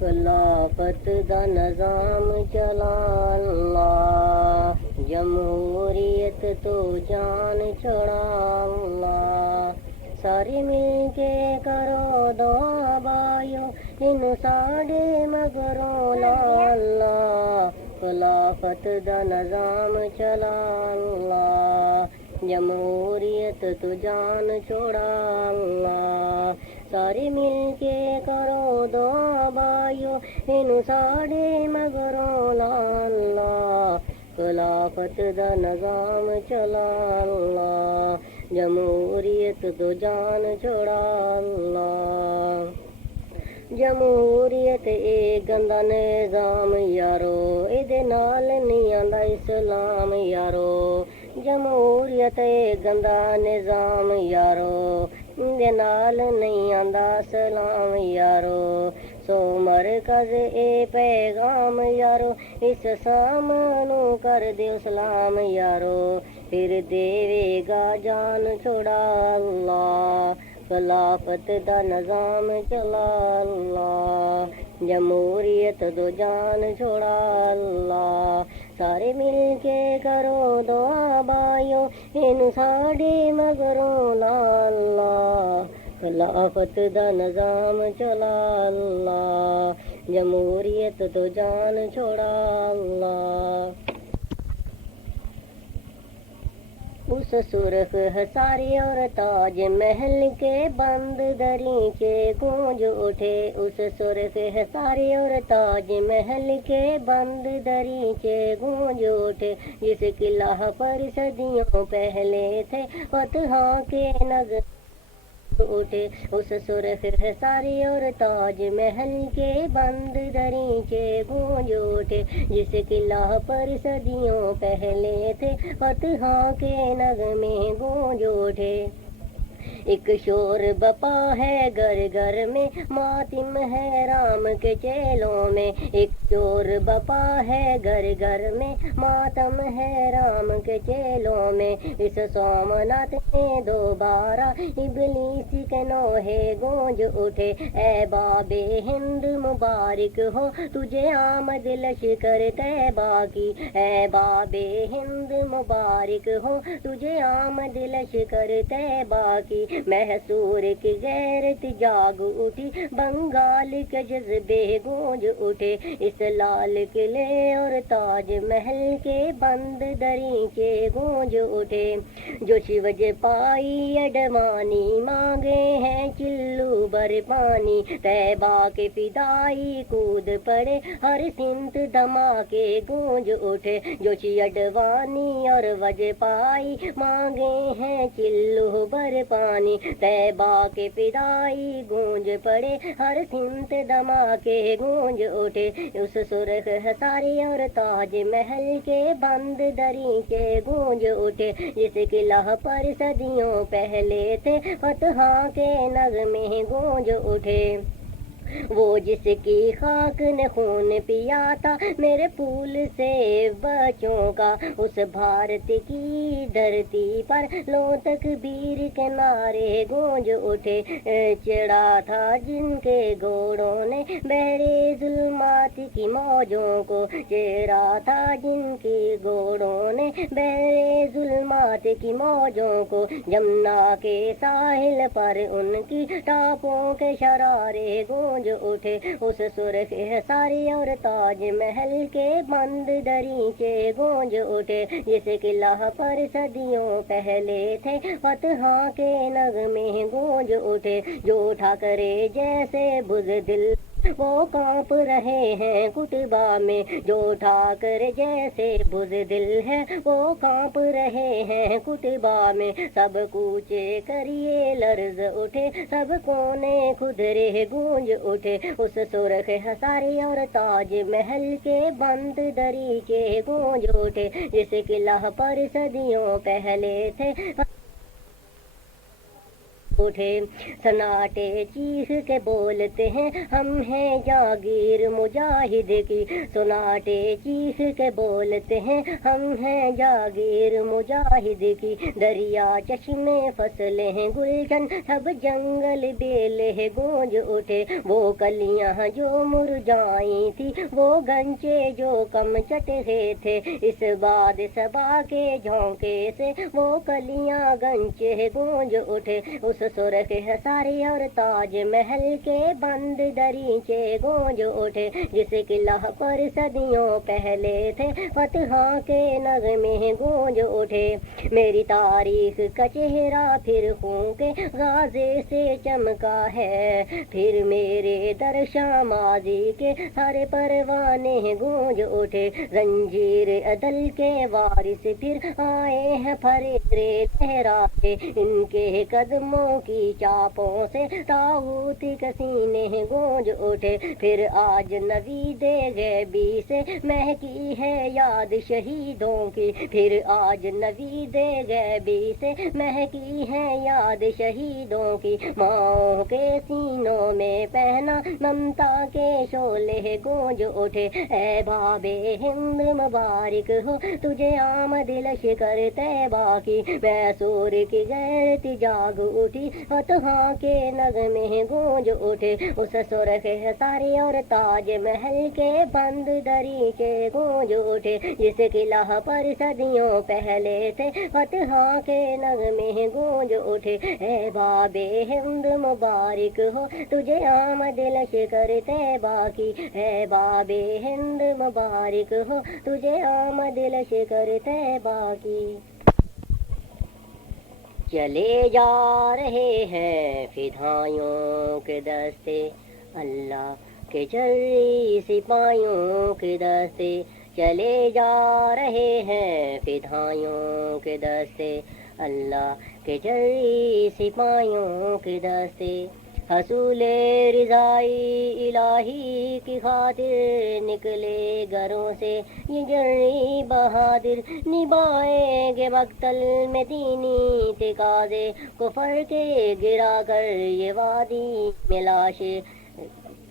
خلافت دا نظام چلا اللہ، جمہوریت تو جان چھڑا اللہ، سارے مل کے کرو دعا بھائیو ان ساڈے مگروں لا اللہ، خلافت دا نظام چلا اللہ، جمہوریت تو جان چھوڑا اللہ، سارے مل کے کرو دعا بھائیو ان ساڈے مگروں لا اللہ، خلافت دا نظام چلا اللہ، جمہوریت تو جان چھوڑا اللہ، جمہوریت اے گندا نظام یارو اے نال نہیں آندا اسلام یارو، جمہوریت اے گندا نظام یارو دے نال نہیں آندا سلام یارو، سو مرکز اے پیغام یارو اس سامنو کر دیو سلام یارو، پھر دیوے گا جان چھوڑا اللہ، خلافت دا نظام چلا اللہ، جمہوریت دو جان چھوڑا اللہ، سارے مل کے کرو دعا بھائیو ان ساڈے مگروں لا اللہ، خلافت دا نظام چلا اللہ، جمہوریت تو جان چھوڑا اللہ، اس سرخ ہساری اور تاج محل کے بند دریچے گونج اٹھے، اس سرخ ہساری اور تاج محل کے بند دریچے گونج اٹھے، جس قلعہ پر صدیوں پہلے تھے فتحاں کے نغمے اٹھے، اس سرخ ہساری اور تاج محل کے بند دریچے گونج اٹھے، جس قلعہ پر صدیوں پہلے تھے فتحاں کے نغمے گونج اٹھے، ایک شور بپا ہے گھر گھر میں ماتم ہے رام کے چیلوں میں، ایک شور بپا ہے گھر گھر میں ماتم ہے رام کے چیلوں میں، اس سومنات میں دوبارہ ابلیس کے نوحے گونج اٹھے، اے باب ہند مبارک ہو تجھے آمد لشکر طیبہ کی، اے باب ہند مبارک ہو تجھے آمد لشکر طیبہ کی، محصور کی غیرت جاگ اٹھی بنگال کے جذبے گونج اٹھے، اس لال قلعے اور تاج محل کے بند دریچے گونج اٹھے، جو شیوج پائی اڈوانی مانگے ہیں چلو بر پانی، طیبہ کے فدائی کود پڑے ہر سمت دھماکے گونج اٹھے، جو اڈوانی اور وجپائی مانگے ہیں چلو بر پانی، طیبہ کے فدائی گونج پڑے ہر سمت دھماکے گونج اٹھے، اس سرخ ہساری اور تاج محل کے بند دریچے گونج اٹھے، جس قلعہ پر صدیوں پہلے تھے فتحاں کے نغمے گونج اٹھے، وہ جس کی خاک نے خون پیا تھا میرے پھول سے بچوں کا، اس بھارت کی دھرتی پر لو تکبیر کے نعرے گونج اٹھے، چڑھا تھا جن کے گھوڑوں نے بحر ظلمات کی موجوں کو، چڑھا تھا جن کی گھوڑوں نے بحر ظلمات کی موجوں کو، جمنا کے ساحل پر ان کی ٹاپوں کے شرارے گونج اٹھے، اس سرخ ہساری اور تاج محل کے بند دریچے گونج اٹھے، جس قلعہ پر صدیوں پہلے تھے فتحاں کے نغمے گونج اٹھے، جو ٹھاکرے جیسے بزدل وہ کانپ رہے ہیں کتبہ میں، جو ٹھاکرے جیسے بزدل ہے وہ کانپ رہے ہیں کتبہ میں، سب کوچے کریے لرز اٹھے سب کونے خدرے گونج اٹھے، اس سرخ ہساری اور تاج محل کے بند دریچے گونج اٹھے، جس قلعہ پر صدیوں پہلے تھے उठे सन्नाटे चीख के बोलते हैं हम हैं जागीर मुजाहिद की, सन्नाटे चीख के बोलते हैं हम हैं जागीर मुजाहिद की। दरिया चश्मे फसलें हैं गुलशन सब जंगल बेले है गूंज उठे, वो कलियां जो मुरझाई थी वो गंचे जो कम चटे थे, इस बाद सबा के झोंके से वो कलियां गंचे गूंज उठे। उस सुरख हसारे और ताज महल के बंद दरीचे गूंज उठे, जिस किला पर सदियों पहले थे फतहा के नगमे गूंज उठे। मेरी तारीख का चेहरा फिर खून के गाजे से चमका है, फिर मेरे दरशा माजी के सारे परवाने गूंज उठे। रंजीर अदल के वारिस फिर आए हैं फरेरे लहराते, इनके कदमों की चापों से ताऊती कसीने गूंज उठे। फिर आज नवीदे गैबी से महकी है याद शहीदों की, फिर आज नवीदे गैबी से महकी है याद शहीदों की। माओ के सीनों में पहना ममता के शोले गूंज उठे। ऐ बाबे हिंद मुबारक हो तुझे आमद लश्कर तैबा की, मैसूर की गैरत जाग उठी फतहा के नगमे गूंज उठे। उस सुरख हसारे और ताज महल के बंद दरीचे गूंज उठे, जिस किला पर सदियों पहले थे फतहा के नगमे गूंज उठे। ऐ बाबे हिंद मुबारक हो तुझे आमद लश्कर तैबा की, ऐ बाबे हिंद मुबारक हो तुझे आमद लश्कर तैबा की। चले जा रहे हैं फिदाइयों के दस्ते, अल्लाह के जर्री सिपाहियों के दस्ते। चले जा रहे हैं फिदाइयों के दस्ते, अल्लाह के जर्री सिपाहियों के दस्ते। हसूले रिज़ाई इलाही की खातिर निकले घरों से ये जर्री बहादिर, निभाएंगे मक्तल में दीनी तकाज़े, कुफर के गिरा कर ये वादी में लाशे।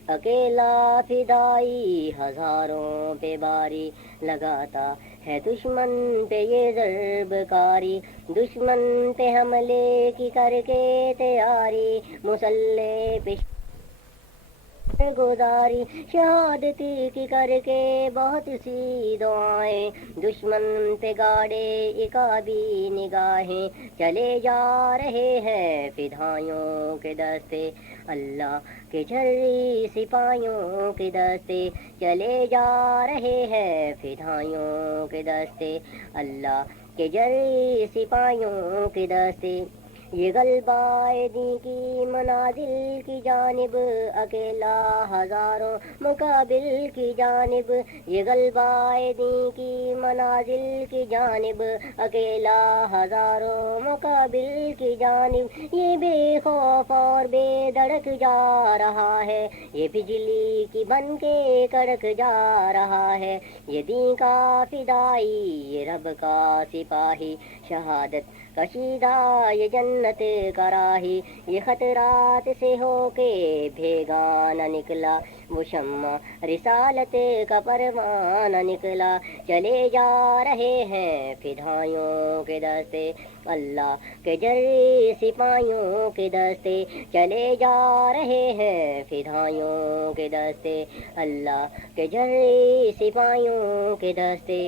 अकेला फिदाई हजारों पे बारी लगाता है दुश्मन पे ये ज़रबकारी, दुश्मन पे हमले की करके तैयारी, मुसल्ले पे गुजारी शहादती की करके बहुत सी दुआएं, दुश्मन पे गाड़े इकाबी निगाहें। चले जा रहे हैं फिदाइयों के दस्ते, अल्लाह के जर्री सिपाहियों के दस्ते। चले जा रहे हैं फिदाइयों के दस्ते, अल्लाह के जर्री सिपाहियों के दस्ते। ये गलबाए दी की मनाजिल की जानिब, अकेला हजारों मुकाबिल की जानिब। ये गलबाए दी की मनाजिल की जानिब, अकेला हजारों मुकाबिल की जानिब। ये बेखौफ और बेधड़क जा रहा है, ये बिजली की बन के कड़क जा रहा है। ये दी का फिदाई ये रब का सिपाही, शहादत कशीदा ये जन्नत का राही। ये खतरात से होके भेगाना निकला, वो शम्मा रिसालत का परवाना निकला। चले जा रहे हैं फिदाइयों के दस्ते, अल्लाह के जर्री सिपाहियों के दस्ते। चले जा रहे हैं फिदाइयों के दस्ते, अल्लाह के जर्री सिपाहियों के दस्ते।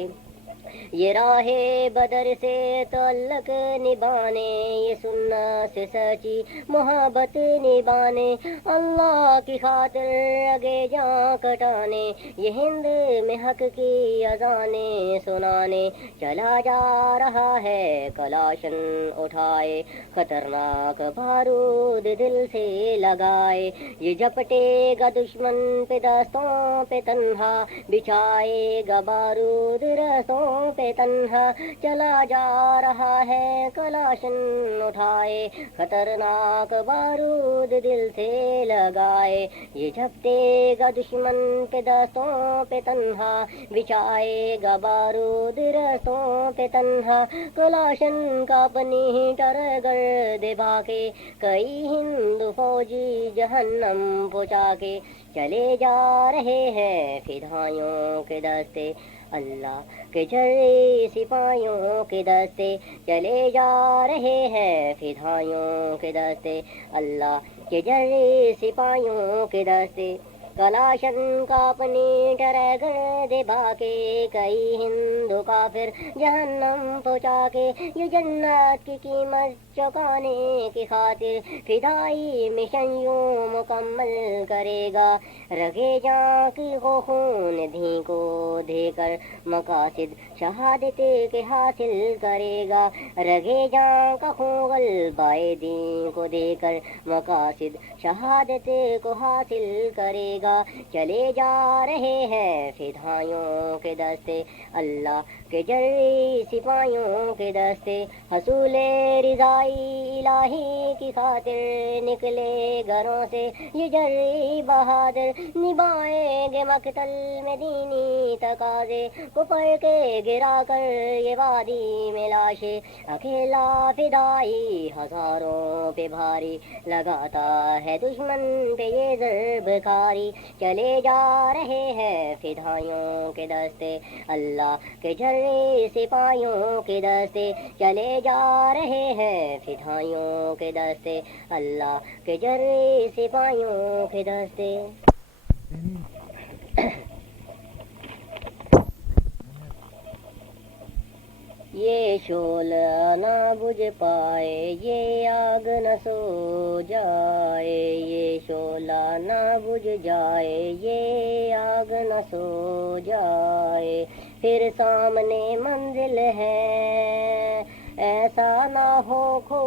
ये राहे बदर से तअल्लुक निभाने, ये सुन्नत से सच्ची मोहब्बत निभाने। अल्लाह की खातिर आगे जा कटाने, ये हिंद में हक की अज़ाने सुनाने। चला जा रहा है कलाशन उठाए, खतरनाक बारूद दिल से लगाए। ये झपटेगा दुश्मन पे दस्तों पे तन्हा, बिछाएगा बारूद रस्तों दस्तों पे तन्हा चला जा रहा है कलाशन उठाए, खतरनाक बारूद दिल से लगाए। ये झपटेगा दुश्मन पे दस्तों पे तन्हा, बिछाएगा बारूद रस्तों पे तन्हा। कलाशन का अपनी टरगर दे भागे, कई हिंदू फौजी जहन्नम पहुंचा के चले जा रहे हैं फिदाइयों के दस्ते। अल्लाह के जर्रे सिपाहियों के दस्ते चले जा रहे हैं फिदाइयों के दस्ते। अल्लाह के जर्रे सिपाहियों के दस्ते। कलाशन का अपनी टरगर दे भागे, कई हिंदू काफिर जहन्नम पहुंचा के। ये जन्नत की कीमत चुकाने की खातिर फिदाई मिशन यूं मुकम्मल करेगा। रगे जां की वो खून धी को देकर मकासिद शहादते के हासिल करेगा। रगे जां का खून गलबाए दीन को देकर मकासिद शहादते को हासिल करेगा। चले जा रहे हैं फिदाइयों के दस्ते, अल्लाह के जर्री सिपाहियों के दस्ते। हसूले रिज़ाई इलाही की खातिर निकले घरों से ये जर्री बहादुर, निभाएंगे मकतल में दीनी तकाजे को पढ़ के गिरा कर ये वादी में लाशे। अकेला फिदाई हजारों पे भारी, लगाता है दुश्मन पे ये ज़रबकारी। चले जा रहे हैं फिदाइयों के दस्ते, अल्लाह के जर्रे सिपाहियों के दस्ते। चले जा रहे हैं फिदाइयों के दस्ते, अल्लाह के जर्रे सिपाहियों के दस्ते। ये शोला ना बुझ पाए, ये आग न सो जाए। ये शोला ना बुझ जाए, ये आग न सो जाए। फिर सामने मंजिल है, ऐसा ना हो खो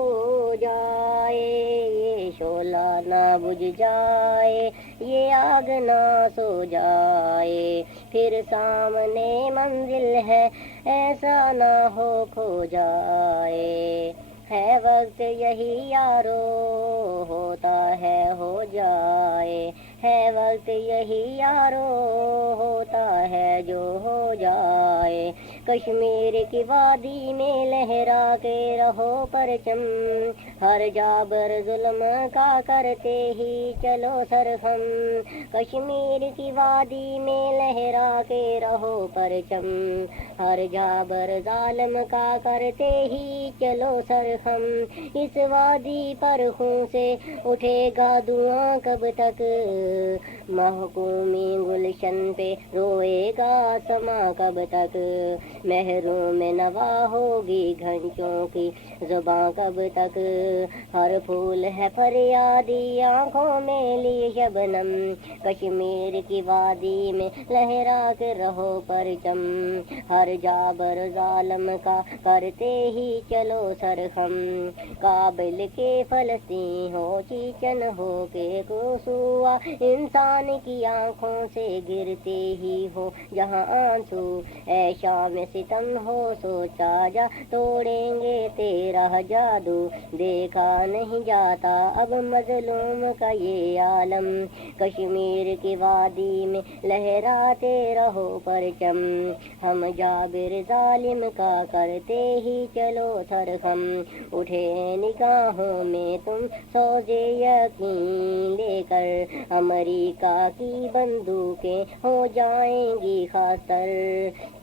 जाए। ये शोला ना बुझ जाए, ये आग ना सो जाए। फिर सामने मंजिल है, ऐसा ना हो खो जाए। है वक्त यही यारो, होता है हो जाए। है वक्त यही यारो, होता है जो हो जाए। कश्मीर की वादी में लहरा के रहो परचम, हर जाबर जुल्म का करते ही चलो सरहम। कश्मीर की वादी में लहरा के रहो परचम, हर जाबर जालिम का करते ही चलो सरहम। इस वादी पर खून से उठेगा धुआं कब तक, महकूमी गुलशन पे रोएगा समा कब तक। महरों में नवा होगी घंटों की जुबां कब तक। हर फूल है फरियादी आंखों में ली शबनम, कश्मीर की वादी में लहरा के रहो परचम। हर जाबर जालम का करते ही चलो सरहम। काबिल के फलस्तीन हो चीचन हो के कुसुआ, इंसान की आंखों से गिरते ही हो जहां आंसू। ऐशा में सितम हो सोचा जा, तोड़ेंगे तेरा जादू। देखा नहीं जाता अब मजलूम का ये आलम, कश्मीर की वादी में लहराते रहो परचम। हम जाबिर जालिम का करते ही चलो सरहम। उठे निगाहों में तुम सौजे यकीन लेकर, अमरीका की बंदूकें हो जाएंगी खातर।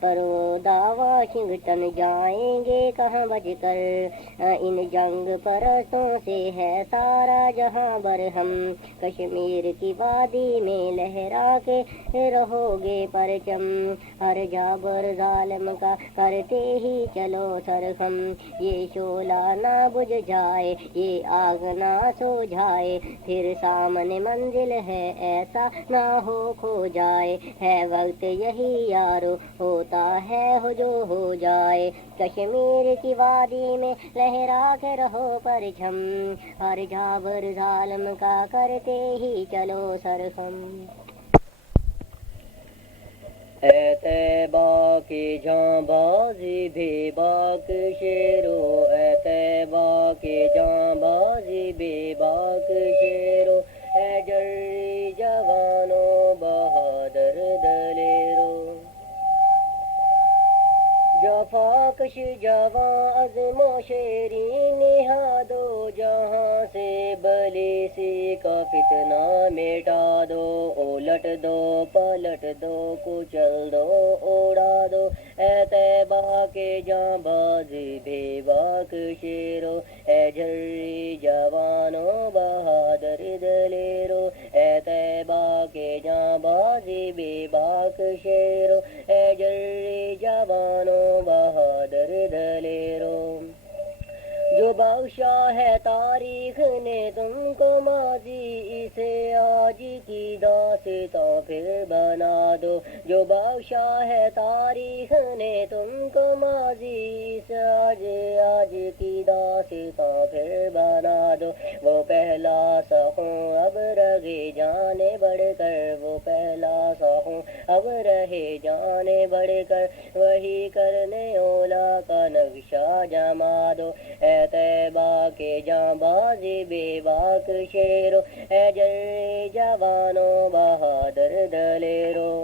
परोदा वाशिंगटन जाएंगे कहाँ बजकर, इन जंग परस्तों से है सारा जहां बरहम। कश्मीर की वादी में लहरा के रहोगे परचम, हर जाबर जालिम का करते ही चलो सरहम। ये शोला ना बुझ जाए, ये आग ना सो जाए। फिर सामने मंजिल है, ऐसा ना हो खो जाए। है वक्त यही यारो, होता है हो जो हो जाए। कश्मीर की वादी में लहरा के रहो परचम, हर जाबर जालिम का करते ही चलो सरहम। اے طیبہ کی جاں بازی بے باک شیرو، اے طیبہ کی جاں بازی بے باک شیرو، اے جری جوانو بہادر دلیرو، جفاکش جواں عزم و شیریں نہادو، جہاں سے بلیسی کا فتنہ مٹا دو، الٹ دو پلٹ دو کچل دو اڑا دو، اے طیبہ کے جاں بازی بے باک شیرو، اے جری جوانو بہادر دلیرو، اے طیبہ کے جاں بازی بے باک شیرو، اے جری جوانو بہادر دلیرو، جو بخشا ہے تاریخ نے تم کو ماضی، اسے آج کی داستاں پھر بنا دو، جو بخشا ہے تاریخ نے تم کو ماضی، اسے آج کی داستاں پھر بنا دو، وہ پہلا سخن اب رہے جانے بڑھ کر، وہ پہلا سخن اب رہے جانے بڑھ کر، وہی کرنے اولا کا نقشہ جما دو، اے طیبہ کے جاں بازی بے باک شیرو، اے جری جوانو بہادر دلیرو،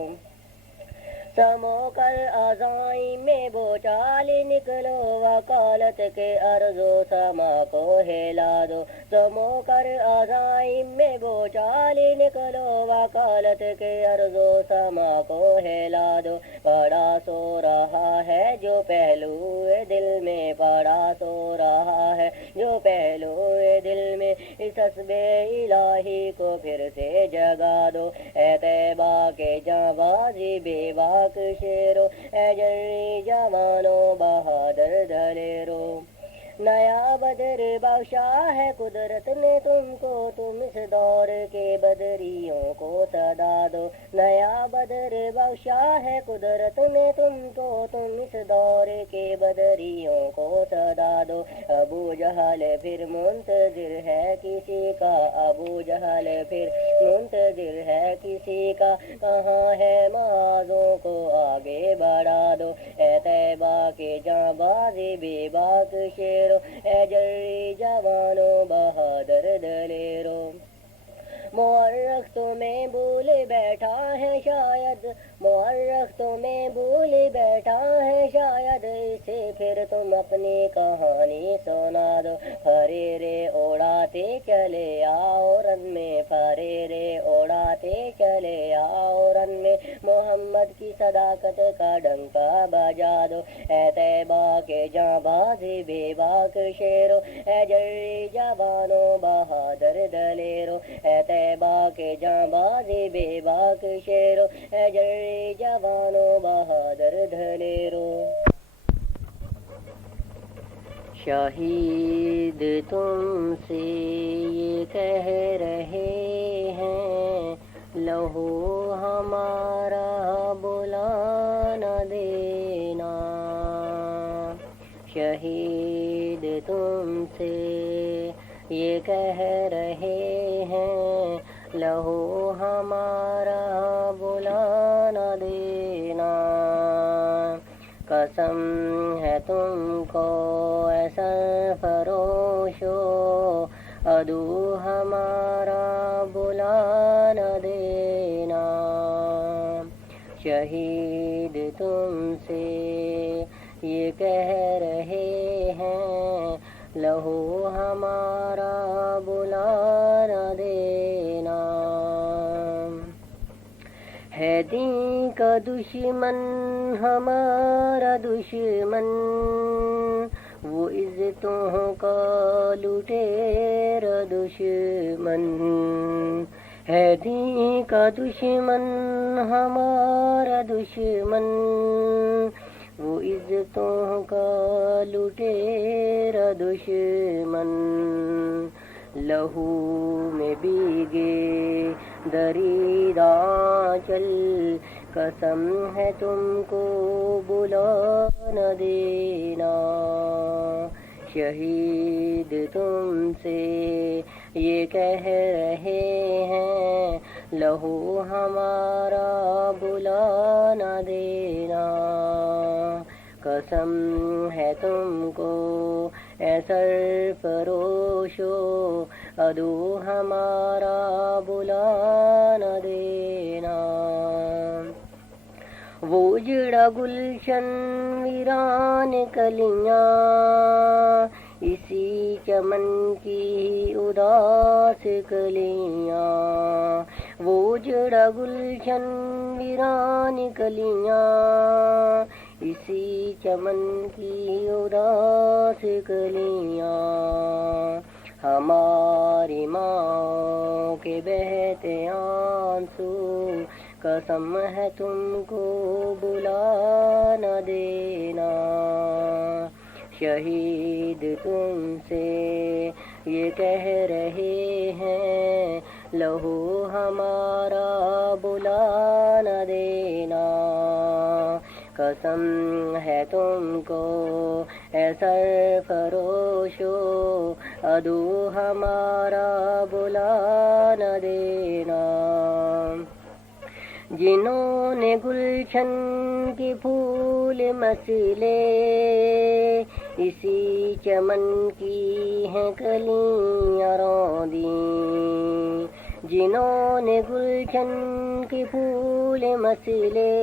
سمو کر عزائم میں بوچال نکلو، وکالت کے ارض و سما کو ہلا دو، سمو کر عزائم میں بوچال نکلو، وکالت کے ارض و سما کو ہلا دو، پڑا سو رہا ہے جو پہلو دل میں، پڑا سو رہا ہے جو پہلو دل میں، اس حسب الہی کو پھر سے جگا دو، اے طیبہ کے جاں بازی بے باک شیرو، اے جری جوانو بہادر دلیرو، نیا بدر بخشا ہے قدرت نے تم کو، تم اس دور کے بدریوں کو صدا دو، نیا بدر بخشا ہے قدرت نے تم کو، تم اس دور کے بدریوں کو صدا دو، ابو جہل پھر منتظر ہے کسی کا، ابو جہل پھر منتظر ہے کسی کا، کہاں ہے معاذوں کو آگے بڑھا دو، اے طیبہ کے جاں بازی بے باک شیرو، اے جری جوانو بہادر دلیرو، مورخ تمہیں بھول بیٹھا ہے شاید، مورخ تمہیں بھول بیٹھا ہے شاید، اسے پھر تم اپنی کہانی سنا دو، فریرے اڑاتے چلے آؤ رن میں، فریرے اڑاتے چلے آؤ رن میں، محمد کی صداقت کا ڈنکا بجا دو، اے طیبہ کے جاں بازی بے باک شیرو، اے جری جوانو بہادر دلیرو، اے طیبہ کے جاں بازی بے باک شیرو، اے جری جوانو بہادر دلیرو، شہید تم سے یہ کہہ رہے ہیں، لہو ہمارا بلا نہ دینا، شہید تم سے یہ کہہ رہے ہیں، لہو ہمارا بلا نہ دینا، قسم ہے تم کو اے سرفروشو، عدو ہمارا بلا نہ دینا، شہید تم سے یہ کہہ رہے ہیں، لہو ہمارا بلا نہ دینا، ہے دین کا دشمن ہمارا دشمن، وہ عزتوں کا لٹیرا دشمن، ہے دین کا دشمن ہمارا دشمن، وہ عزتوں کا لٹیرا دشمن، لہو میں بھیگے دریدہ چل، قسم ہے تم کو بلا نہ دینا، شہید تم سے یہ کہہ رہے ہیں، لہو ہمارا بلا نہ دینا۔ قسم ہے تم کو اے سرفروشو عدو ہمارا بلا نہ دینا. وہ اجڑا گلشن ویران کلیاں اسی چمن کی اداس کلیاں. وہ اجڑا گلشن ویران کلیاں اسی چمن کی اداس کلیاں. ہماری ماں کے بہتے آنسو قسم ہے تم کو بلا نہ دینا. شہید تم سے یہ کہہ رہے ہیں لہو ہمارا بلا نہ دینا. قسم ہے تم کو اے سرفروشو عدو ہمارا بلا نہ دینا. جنہوں نے گلشن کے پھول مسلے اسی چمن کی ہیں کلیاں روندیں. جنہوں نے گلشن کے پھول مسلے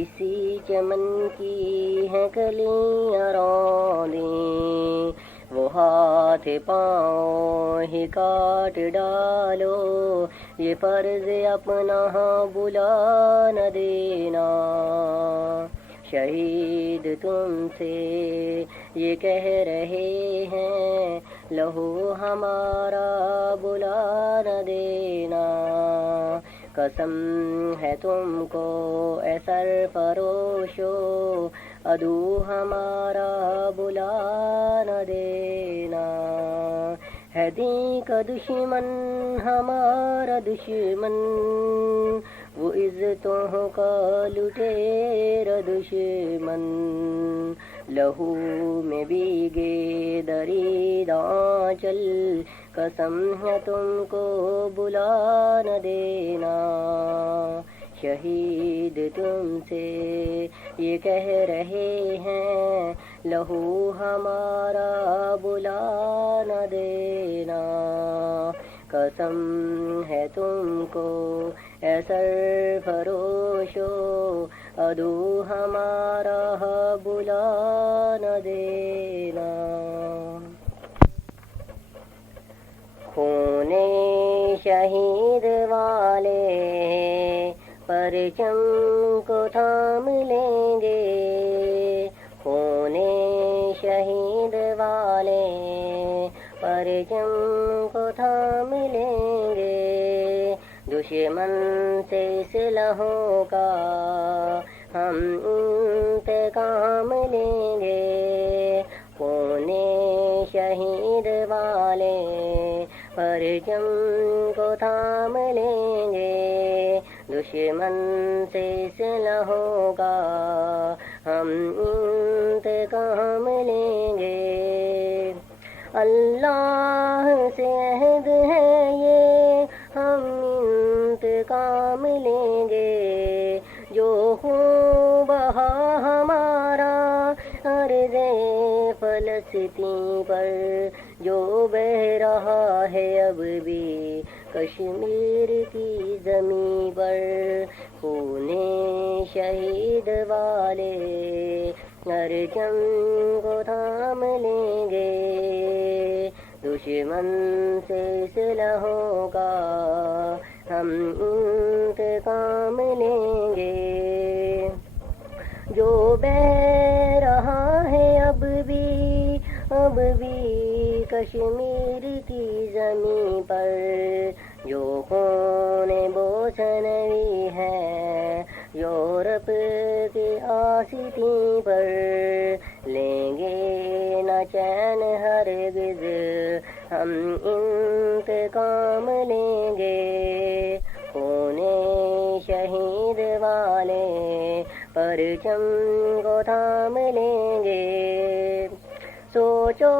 اسی چمن کی ہیں کلیاں روندیں. وہ ہاتھ پاؤں ہی کاٹ ڈالو یہ فرض اپنا بلا نہ دینا. شہید تم سے یہ کہہ رہے ہیں لہو ہمارا بلا نہ دینا. قسم ہے تم کو اے سرفروشو عدو ہمارا بلا نہ دینا. ہے دین کا دشمن ہمارا دشمن وہ عزتوں کا لٹیرا دشمن. لہو میں بھیگے درید آنچل قسم ہے تم کو بلا نہ دینا. شہید تم سے یہ کہہ رہے ہیں لہو ہمارا بلا نہ دینا. قسم ہے تم کو اے سرفروشو عدو ہمارا بلا نہ دینا. خون شہید والے پرچم کو تھام لیں گے. خون شہید والے پرچم کو تھام لیں گے. دشمن سے اس لہو کا ہم انتقام لیں گے. خون شہید والے پرچم کو تھام لیں گے. دشمن سے اس لہو کا ہم انتقام لیں گے. اللہ سے عہد ہے یہ ہم انتقام لیں گے. جو خون بہا ہمارا ارض فلسطین پر جو بہہ رہا ہے اب بھی کشمیر کی زمین پر. خون شہید والے پرچم کو تھام لیں گے. دشمن سے اس لہو کا ہم انتقام لیں گے. جو بہہ رہا ہے اب بھی کشمیر کی زمین پر. جو خون بوسنوی ہے یورپ کی آستین پر. لیں گے نہ چین ہرگز ہم انتقام لیں گے. خون شہید والے پرچم کو تھام لیں گے. سوچو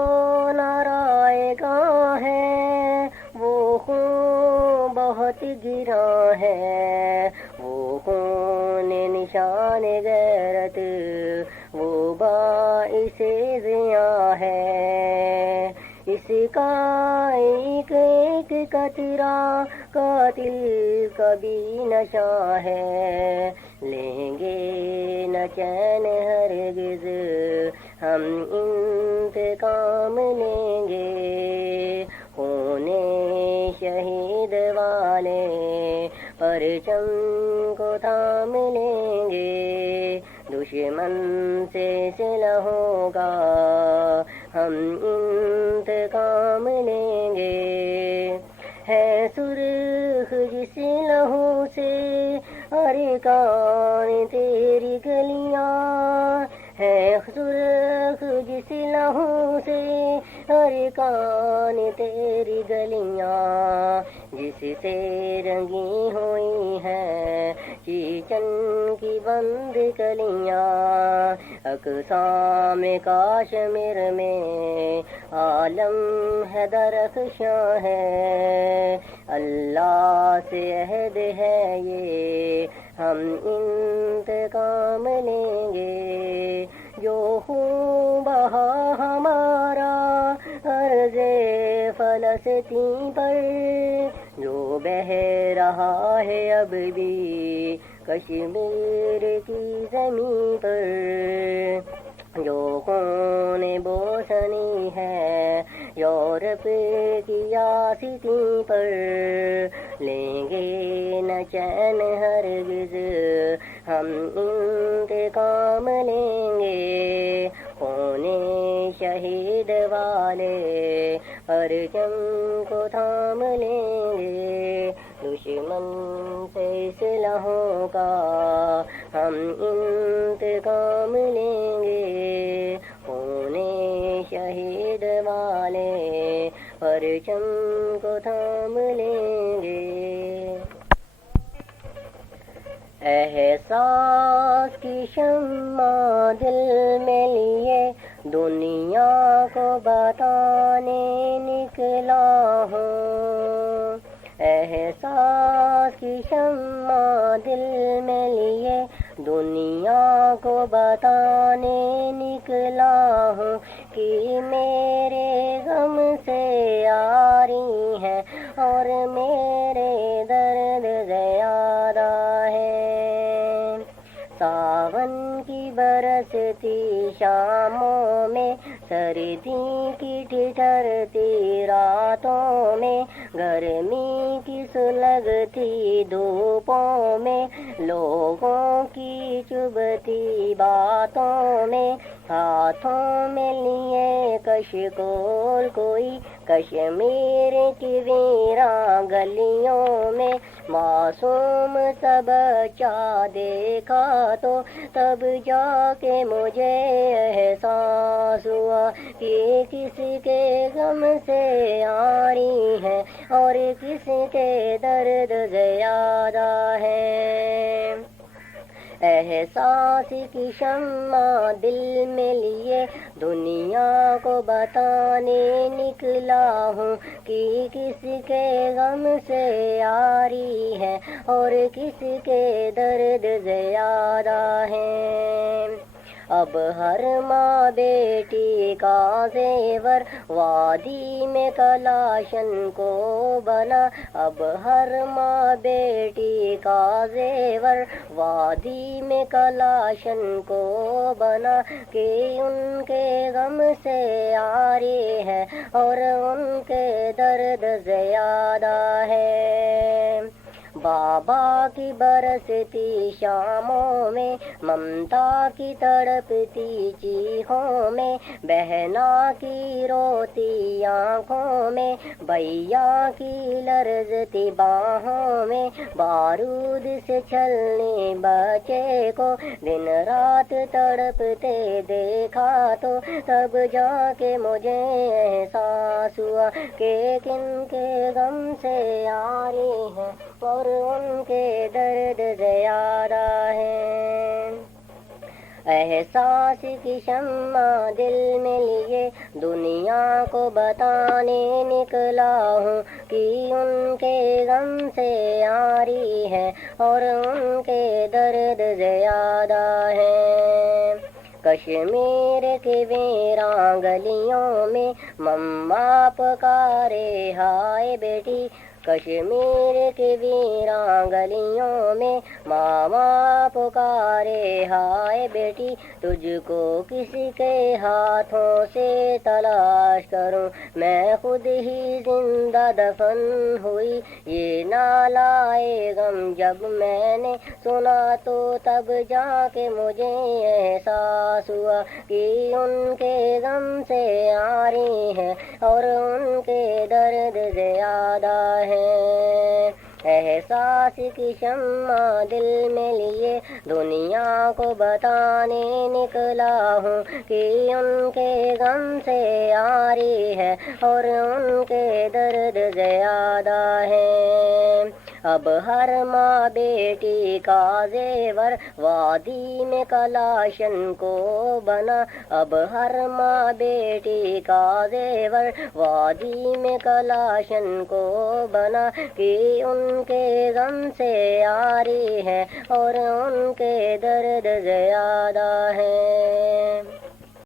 نہ رائے کہاں ہے وہ خون بہت گرا ہے. وہ خون نشان غیرت وہ बाइस ज़िया है। इसका एक एक कतरा कातिल कभी नशा है। लेंगे न चैन हरगिज़ हम इंतकाम लेंगे। होने शहीद वाले परचम को थाम लेंगे। दुश्मन से सिलहों का हम इंतकाम लेंगे। है सुर्ख जिस लहू से अरकान तेरी गलियां। है सुर्ख जिस लहू से अरकान तेरी गलियां। जिससे रंगी हुई है चीचन की बंद कलियां। अक़सा में काश्मीर में आलम है दरख्शां है। अल्लाह से अहद है ये हम इंतकाम लेंगे। जो खून बहा हमारा अर्ज़े फ़लस्तीन पर, जो बह रहा है अब भी कश्मीर की ज़मीं पर। जो खून बोसनी है यूरोप की आसिती पर। लेंगे न चैन हरगिज़ हम इंतकाम लेंगे। होने शहीद वाले परचम को थाम लेंगे। दुश्मन से सिलहों का हम इंतकाम लेंगे। होने शहीद वाले परचम को थाम लेंगे। एहसास की शम्मा दिल में लिए दुनिया को बताने निकला हूँ। एहसास की शम्मा दिल में लिए दुनिया को बताने निकला हूँ कि मेरे गम से यारी है और मेरे दर्द ज़्यादा है। सावन की बरसती शामों में, सर्दी की ठिठुरती रातों में, गर्मी की सुलगती धूपों में, लोगों की चुभती बातों में, हाथों में लिए कशकोल कोई कश्मीर की वीरा गलियों में। मासूम सा बच्चा देखा तो तब जाके मुझे एहसास हुआ कि किसके गम से यारी है और किसके दर्द ज़्यादा है। एहसास की शम्मा दिल में लिए दुनिया को बताने निकला हूँ कि किसके गम से यारी है और किसके दर्द ज़्यादा है। अब हर माँ बेटी का ज़ेवर वादी में कलाशन को बना। अब हर माँ बेटी का ज़ेवर वादी में कलाशन को बना कि उनके गम से यारी है और उनके दर्द ज़्यादा है। बाबा की बरसती शामों में, ममता की तड़पती चीखों में, बहना की रोती आँखों में, भैया की लरजती बाहों में, बारूद से छलने बच्चे को दिन रात तड़पते देखा तो तब जाके मुझे एहसास हुआ कि किनके गम से यारी है और उनके दर्द ज़्यादा है। एहसास की शम्मा दिल में लिए दुनिया को बताने निकला हूँ कि उनके गम से यारी है और उनके दर्द ज़्यादा है। کشمیر کی ویراں گلیوں میں مما پکارے ہائے بیٹی، کشمیر کی ویراں گلیوں میں ماما پکارے ہائے بیٹی، تجھ کو کسی کے ہاتھوں سے تلاش کروں، میں خود ہی زندہ دفن ہوئی۔ یہ نالائے غم جب میں نے سنا تو تب جا کے مجھے احساس ہوا کہ ان کے غم سے عاری ہے اور ان کے درد زیادہ ہے۔ احساس کی شمع دل میں لیے دنیا کو بتانے نکلا ہوں کہ ان کے غم سے عاری ہے اور ان کے درد زیادہ ہے۔ اب ہر ماں بیٹی کا زیور وادی میں کلاشن کو بنا، اب ہر ماں بیٹی کا زیور وادی میں کلاشن کو بنا، کہ ان کے غم سے عاری ہے اور ان کے درد زیادہ ہے۔